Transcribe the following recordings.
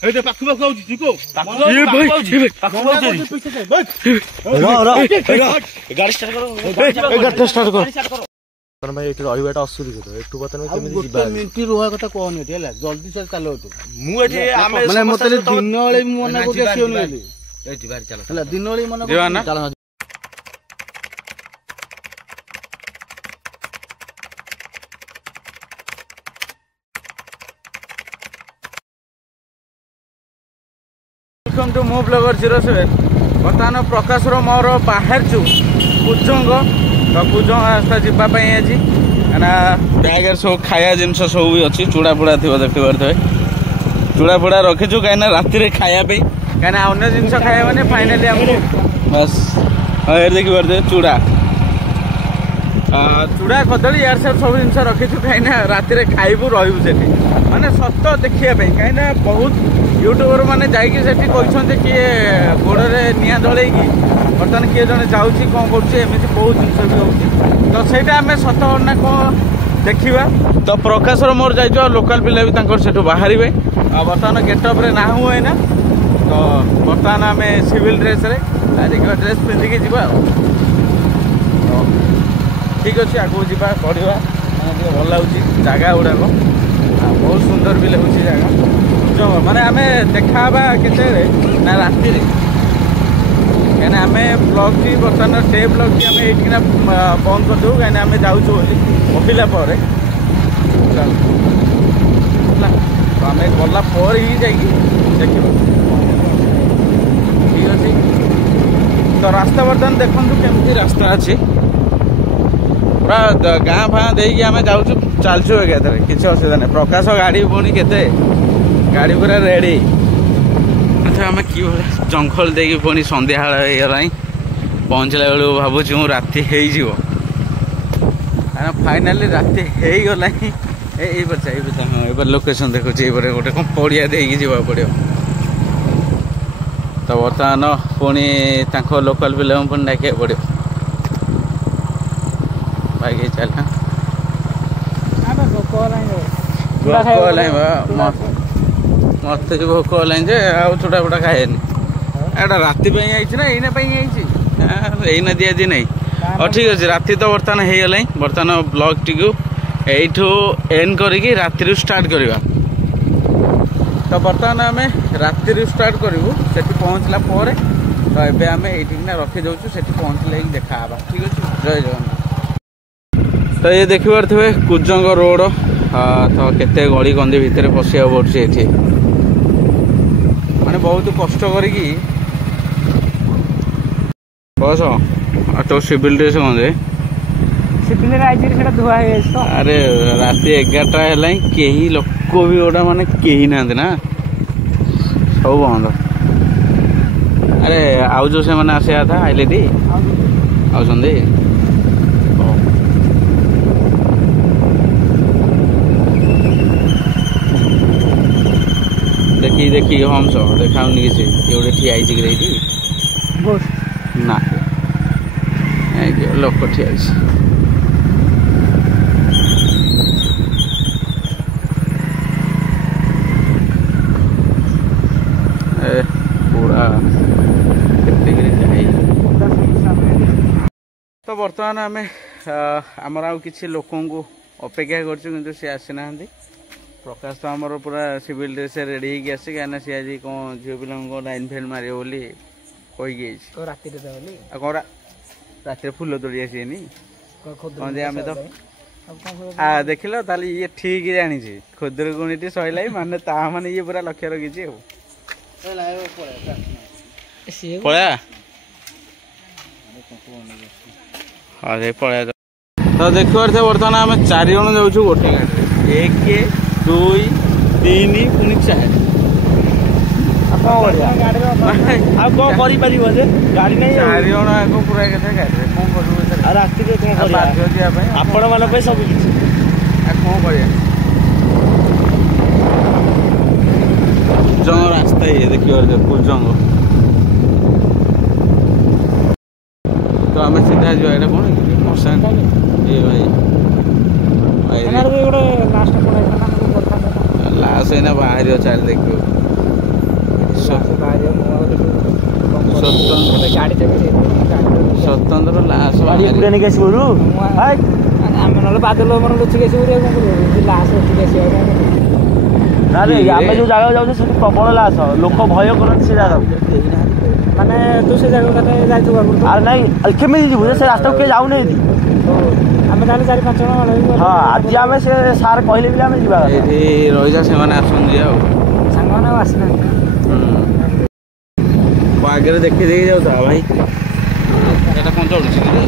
ଏଇଟା ପାଖୁ ପାଖୁ ଆଉଚି ଯିକୋ ଗାଡି ଷ୍ଟାର୍ଟ କର ଭାଇ ଏଠି ରହିବାଟା ଅସୁବିଧା ଏଠୁ ବର୍ତ୍ତମାନ କେମିତି ଯିବା ମିନିଟ୍ ରୁହା କଥା କହନି ଏଠି ହେଲା ଜଲ୍ଦି ଚାଲ ଏଠୁ ମୁଁ ଏଠି ମାନେ ମତେ ଦିନ ବେଳେ ମୁଁ ମନା କରୁଛି ଆସିବନି ବୋଲି ଯିବା ଚାଲ ହେଲା ଦିନ ବେଳେ ମନା କରୁଛି ଚାଲ वेलकम टू मो ब्लॉगर 07 बर्तमान प्रकाश मोर बाहर कुजंग तो कुजंग रास्ता जावाई आज बैग सब खाया जिन सब भी अच्छी चूड़ा फुड़ा थी देखी पारे चूड़ा फुड़ा रखीचु कहीं राति खायापी कहीं अन्य जिन खाया मैंने फाइनाली आमको बस हाँ देखी पारे चूड़ा चूड़ा कदली यार सब जिन रखीचु कहीं राति खाइबू रही माने सत देखिए कहीं बहुत यूट्यूबर मैंने जाकि कहते किए गोड़े निआ दल बर्तमान किए जन जाऊँगी कौन करमती बहुत जिन भी हो तो सहीटा आम सत ना कौन देखा तो प्रकाश मोर जाइए लोकाल पिला भी से बाहर बर्तमान गेटअप ना हुए ना तो बर्तमान आम सिविल ड्रेस ड्रेस पिंधिकी जा ठीक अच्छे आगू जा पढ़ा भल लगुच जगह गुड़ाक बहुत सुंदर भी लगुच जगह माने आमे देखा केते ना राति कहीं आम ब्लॉग की बर्तमान डे ब्लॉग की आम ये बंद कर दू कहीं आम जाऊँ कहला तो आम गला ही जाकि देख ठीक अच्छे तो रास्ता बर्तमान देखु केमती रास्ता अच्छी पूरा गाँ फाँ देकी आम जाऊँ चलचु एकाथरे किसी असुविधा नहीं प्रकाश गाड़ी पुणी केते गाड़ी पूरा रेडी आम कि जंगल देकी पुणी संध्या होगा पहुँचला बेलू भावुँ मु राति हो फाइनाली राति हो गला हाँ ये लोकेशन देखुच ये गोटे कौन पड़िया देकी जा पड़ो तो बर्तमान पुणी लोकल पिला पुणी डाक पड़ो भाई चल मत भोक है चूड़ा फुड़ा खाए एटा राति ना एना दिया नहीं और ठीक अच्छे राति तो बर्तमान हो गला बर्तमान ब्लॉग टी यू एंड करी राति स्टार्ट करवा तो बर्तमान आम राति स्टार्ट करूँ से पहुँचला तो ये आम ये रखी दौचु से पहुँचले देखा ठीक अच्छे जय जगन्नाथ तो ये देखिपार थे कुजंग रोड तो केते गली कंदी भितर पशिया पड़े ये माने बहुत कष्ट करी बस तो सिविल ड्रेस कंदे अरे राति 11टा है कहीं लोक भी गोटा माने कहीं ना ना सब बंद अरे आउ जो से मैंने आसा था आइले टी आउंदी देखी देखी हम्स देखा किसी गोटे ठिया ना लोक ठिया पूरा तो बर्तमान आम आमर आउ कि लोक अपेक्षा कर सी आसीना प्रकाश तो आमर पूरा सिविल ड्रेस रेडी होगी आसे कहीं सी आज कौन झील पिला लाइन फैन मार बोली कही रात फुल तोड़ी आसीनी आम तो देख लो ये ठीक जानी खुदुरकुणी सहला माने माने ये पूरा लक्ष्य रखी पड़ा हाँ पड़ा तो देख पारे बर्तमान आम 4 जन जाऊँ गोटे गाड़ी 1 2 3 पुणी 4 गाड़ी नहीं 4 जन आगे पूरा गाड़ी कौन कर आपण मान सब किसी कौन कर जंग रास्ता ये देखिए कुजंग तो आम सीधा जो यहाँ कौन मशा ये भाई लास्ट एना बाहर चाल देखिए गाड़ी स्वतंत्र लाश गाड़ी पूरा नहीं कैसे बोलू आम ना बादल मन लुचिक लाश उठिक ना रे आम जो जगह जाऊँ से प्रबल लाश लोक भय करते से जगह माने तू से जगह कते जाइछु बाबू अरे नहीं केमी जीवु से रास्ता के जाऊ नहीं आम ताले 4-5 जण हाँ आज आम से सार कहले भी आम जीवा एठी रही जा से माने आसुन दिया सांग माने आसना आगे देखी देखी जाऊता भाई এটা কোন চলছে রে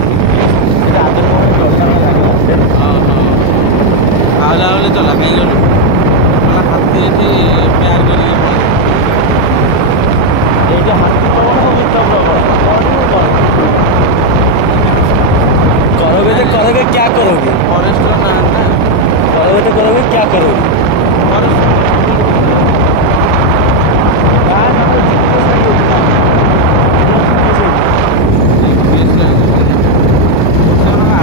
हाँ हाँ आला वाले चला कहीं गलो मला हाथी एठी प्यार करी ये हाथी करोगे तो करोगे क्या करोगे फॉरेस्ट ना करोगे तो करोगे क्या करोगे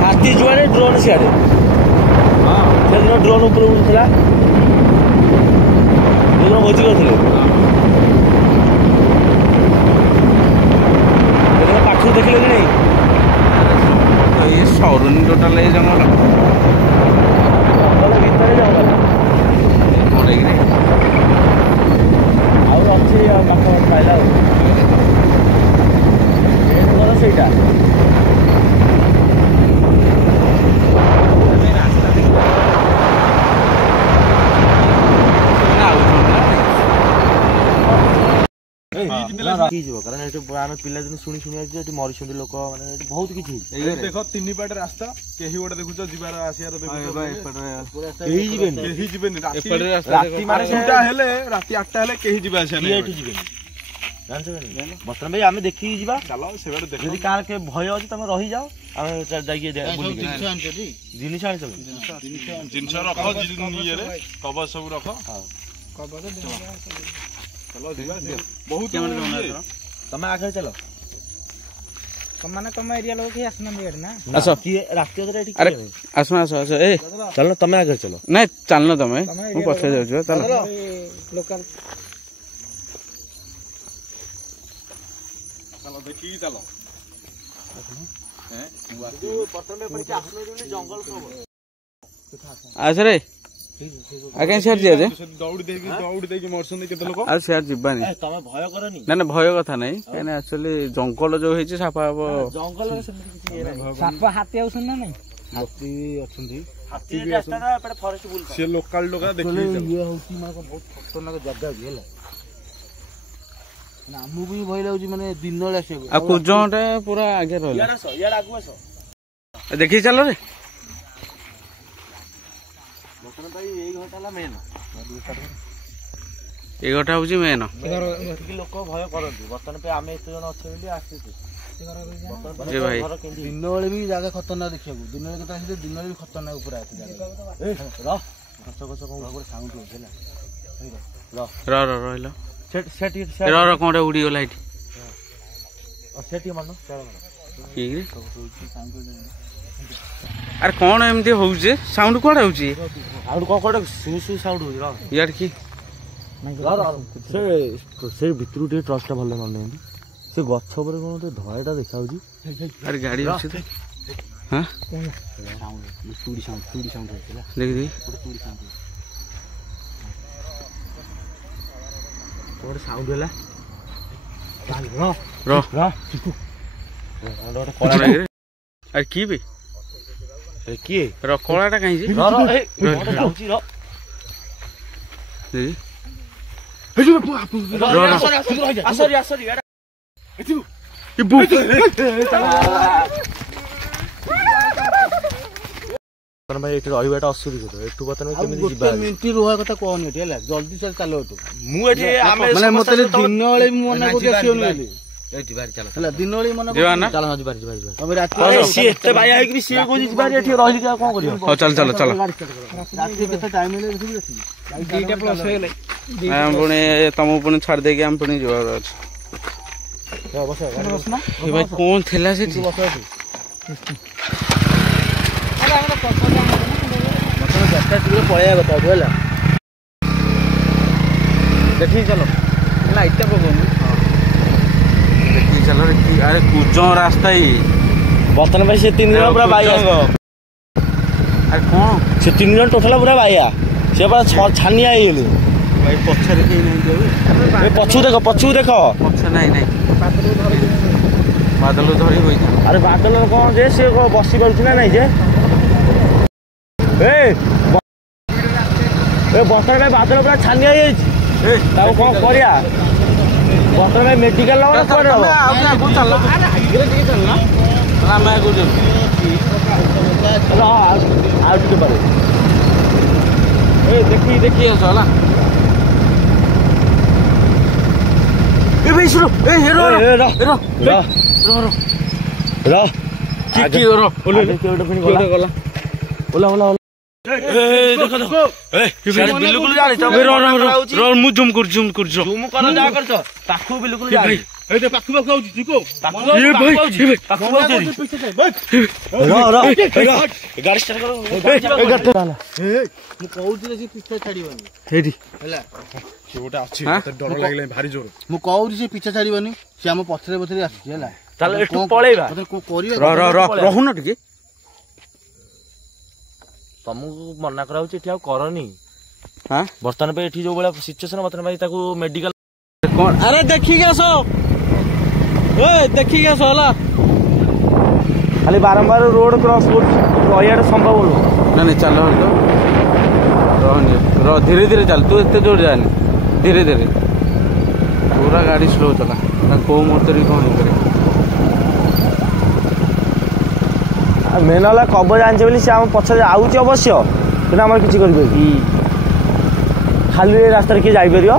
हाथी जुआड़े ड्रोन सियाड़े से दिन ड्रोन ऊपर उड़ूला भोजी करते पाखु देख कि नहीं ये सौरुनी टोटाल ये जंगल भितर जंगल मोड़े कि अच्छी पाख पाइला ସେଇଟା कारण आम पिला दिन शुणी शुणी आए मरी लोक मैंने बहुत किसी देख 3 पाटे रास्ता कहीं गोटे देखुच जीवार आसियार राति 8टा हेले कहीं जीवा आसिया बर्तमान भाई आम देखी जा चलो से कार के भय अच्छे तुम रही जाओ जिनिस जिनस रख कबर सब रख चलो बहुत तुम आगे चलो तुम एरिया लोग के आसना ना आसो रात अरे आसो आसो आसो ए चलो तुम आगे चलो नहीं चलना तुम्हें मु पछे जाउछु चलो लोकल चलो देखी चलो जंगल आस रे आगे शेयर दिया जे दौड़ देगी मरसन केते लोक आ शेयर जिबानी तमे भय करनी ना ना भय कथा नहीं कहने एक्चुअली जंगल जो होइछि सापा जंगल साप हाथी आउसन ना नहीं हाथी अछंती हाथी रास्ता ना एपटे फॉरेस्ट बुल से लोकल लोक देखी ये होची माने बहुत खतरनाक जगह भी हैला ना हमु भी भय लाउची माने दिन रे आसे आ कुजोटे पूरा आगे रहला यार आगु आसो देखि चलो रे बर्तमान भाई एई घटा ला मेन ए घटा होची मेन लोक भय करती बर्तमान पे आम एत जन अच्छे आसी जे भाई दिन बेले भी जगह खतरनाक देखा दिन बेले दिन भी खतरनाक पूरा गछ कौन साउंड रहिलो कौन उड़ी गला मान अरे कौन एमती होउजे साउंड कोडा होउची साउंड कोड सु सु साउंड हो यार की से भितरु टे ट्रस्टा भल मन से गछ पर कौन धड़ाटा देखा अरे गाड़ी अच्छे तो हाँ चूड़ी साउंड देख दी गोटे साउंड है अरे की बे किए कलाटा कहीं भाई ये रहा असुविधा एठू बर्तमान मिनिट रुआ कथा कहनी जल्दी चल चलो मुझे मत दिन बेले मन को दिन बेले मन चल चल चल पुणी तुम पुणी छाड़ देगी आम पुणी जुआर अच्छे भाई कौन थिला से पलैया कथा है देखी चलो लाइट पकड़ देखी चल अरे कुजों रास्ता ही ବର୍ତ୍ତମାନ ପାଇଁ ସେ 3 ଜଣ ପୁରା ବାଇଆ अरे कौन ସେ 3 ଜଣ ଟୋଟାଲ ପୁରା ବାଇଆ ସେ ପୁରା ଛାନିଆ ହେଇଗଲେ भाई पछरे कहीं नहीं जाऊ ଏ ପଛକୁ ଦେଖ पछ नहीं नहीं बादल धरी होई ଆରେ ବାଦଲ କଣ ଯେ ସେ ବସି ପାରୁଛି ନା ନାଇଁ ଯେ ଏ ବର୍ତ୍ତମାନ ପାଇଁ ବାଦଲ ପୁରା ଛାନିଆ ହେଇଯାଇଛି ତାକୁ କଣ କରିବା ବର୍ତ୍ତମାନ ପାଇଁ ମେଡିକାଲ ନବ କୁଆଡେ ହବ ଆଉ ଟିକେ ପାରେ देखी आस है ए भाई सुनो ए हेरो ର की रो ଓଲା ବିଲକୁଲ ଜାଣି ମୁଁ ଜୁମ୍ କରୁଛି ଜୁମ କର ଯାହା କରୁଛ ପାଖକୁ ବିଲକୁଲ ଜାଣି ପାଖୁ ଆଉଛି ଯିବ ଗାଡି ଷ୍ଟାର୍ଟ କର ମୁଁ କହୁଥିଲି ସେ ପିଛା ଛାଡିବନି ହେଇଠି ହେଲା ସେ ଗୋଟେ ଅଛି ଡର ଲାଗିଲା ଭାରି ଜୋର ମୁଁ କହୁଛି ସେ ପିଛା ଛାଡିବନି ସେ ଆମ ପଛରେ ପଛରେ ଆସୁଛି ହେଲା ତାହେଲେ ଏଠୁ ପଳେଇବା କଣ କରିବା ରହୁନ ଟିକେ ତମକୁ ମନା କରାହଉଛି ଏଠି ଆଉ କରନି हाँ ବର୍ତ୍ତମାନ ପାଇଁ ଏଠି ଯୋଉ ଭଳିଆ ସିଚୁଏସନ ବର୍ତ୍ତମାନ ପାଇଁ ତାକୁ ମେଡିକାଲ कौन अरे देखिए आस देखिए आस होला ଖାଲି ବାରମ୍ବାର ରୋଡ କ୍ରସ କରୁଛି ରହିବାଟା ସମ୍ଭବ ନୁହଁ ना नहीं चल रह धीरे धीरे चल तू इतने जोर जाने धीरे धीरे पूरा गाड़ी स्लो चला को मुहूर्त कौन करे ମେନ୍ ହେଲା ଖବର ଜାଣିଛେ ବୋଲି ସେ ଆମ ପଛରେ ଆଉଛି ଅବଶ୍ୟ କିନ୍ତୁ ଆମର କିଛି କରିପାରିବି ଖାଲି ରାସ୍ତାରେ କିଏ ଯାଇପାରିବ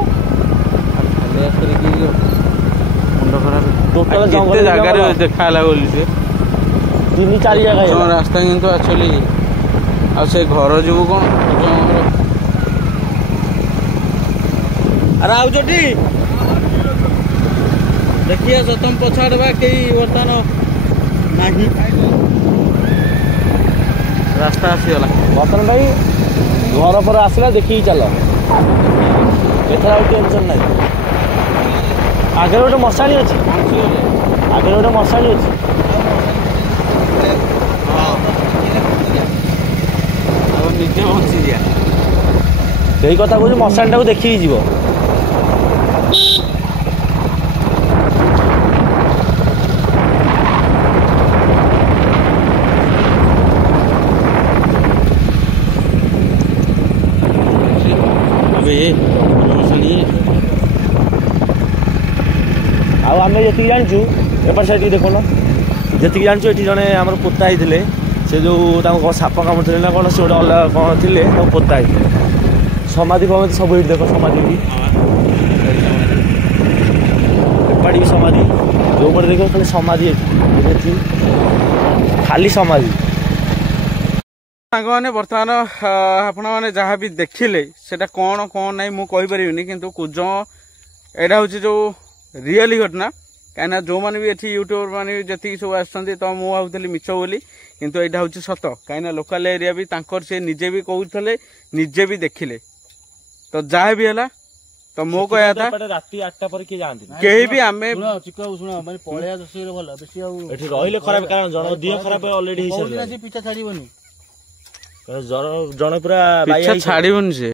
मुंड खराब टोटल जंगल जगह देखा बोली से 3-4 ଜାଗା रास्ता किंतु एक्चुअली आ से घर जो कौन अरे आउटी देखिए तुम पछाड़ बा कई बर्तमान नहीं रास्ता आसीगला ବର୍ତ୍ତମାନ ଭାଇ ଘର ପରେ ଆସିଲା ଦେଖିକି ଚାଲ ଏଥର ଆଉ ଟେନସନ ନାହିଁ ଆଗରେ ଗୋଟେ ମଶାଣି ଅଛି ନିଜେ ବଞ୍ଚି ଦିଆ ସେଇ କଥା କହୁଛି ମଶାଣିଟାକୁ ଦେଖିକି ଯିବ ଆଉ ଆମେ ଯେତିକି ଜାଣିଛୁ ଏପଟ ସାଇଡ୍ ଟିକେ ଦେଖୁନ ଯେତିକି ଜାଣିଛୁ ଏଠି ଜଣେ ଆମର ପୋତା ହେଇଥିଲେ ସେ ଯୋଉ ତାଙ୍କୁ କଣ ସାପ କାମୁଡ଼ିଥିଲେ ନା କଣ ସେ ଗୋଟେ ଅଲଗା କଣ ଥିଲେ ତାଙ୍କୁ ପୋତା ହେଇଥିଲେ ସମାଧି ଫମାଧି ସବୁ ଏଠି ଦେଖ ସମାଧି ବି ଏପାടി ବି ସମାଧି ଯୋଉପଟେ ଦେଖିବ ଖାଲି ସମାଧି ଏଠି ଖାଲି ସମାଧି ସାଙ୍ଗମାନେ ବର୍ତ୍ତମାନ ଆପଣ ମାନେ ଯାହା ବି ଦେଖିଲେ ସେଟା କଣ ନାହିଁ ମୁଁ କହିପାରିବିନି କିନ୍ତୁ କୁଜ ଏଇଟା ହଉଛି ଯୋଉ रियली घटना कहीं जो मैंने भी एटी यूट्यूबर मैंने जी सब आसुँच तो मुझे भावुली मिछ बोली किंतु यहाँ हूँ सत कहीं लोकल एरिया भी से निजे भी कहते निजे भी देखिले तो जहाँ भी है तो मो कह राति 8टा पर किए जाती कहीं भी आम खराब कारण जन दिह खराब अलरेडी पिछा छाड़बनी जन पूरा छाड़बनी से